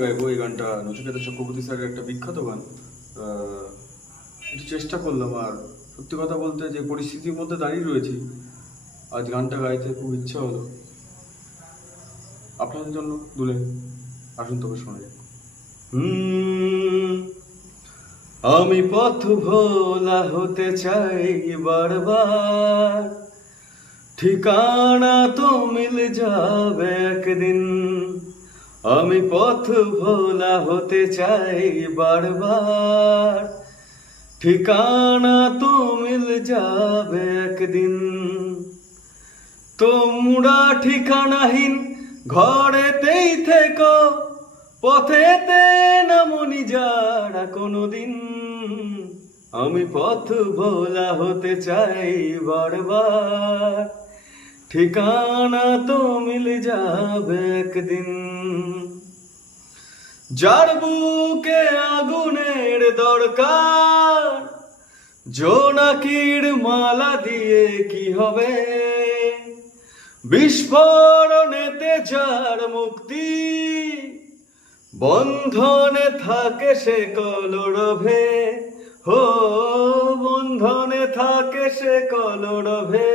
গাইবো এই গানটা নচিকেতা চক্রবর্তী স্যারের একটা বিখ্যাত গান। একটু চেষ্টা করলাম, আর সত্যি কথা বলতে যে পরিস্থিতির মধ্যে দাঁড়িয়ে রয়েছি, আজ গানটা গাইতে খুব ইচ্ছা হলো। আপনাদের জন্য দুলে আসুন তবে শোনা যাক। আমি পথ ভোলা হতে চাই বারবার, ঠিকানা তো মিল যাবে একদিন। আমি পথ ভোলা হতে চাই বারবার, ঠিকানা তো মিল যাবে একদিন। তোমরা ঠিকানাহীন ঘরেতেই থেকো, পথেতে নামনি যারা কোনোদিন। আমি পথ ভোলা হতে চাই বারবার, ঠিকানা তো মিল যাবে একদিন। যার বুকে আগুনের দরকার, জোনাকির মালা দিয়ে কি হবে? বিস্ফোরণেতে যার মুক্তি, বন্ধনে থাকে সে কলরবে। হো বন্ধনে থাকে সে কলরবে।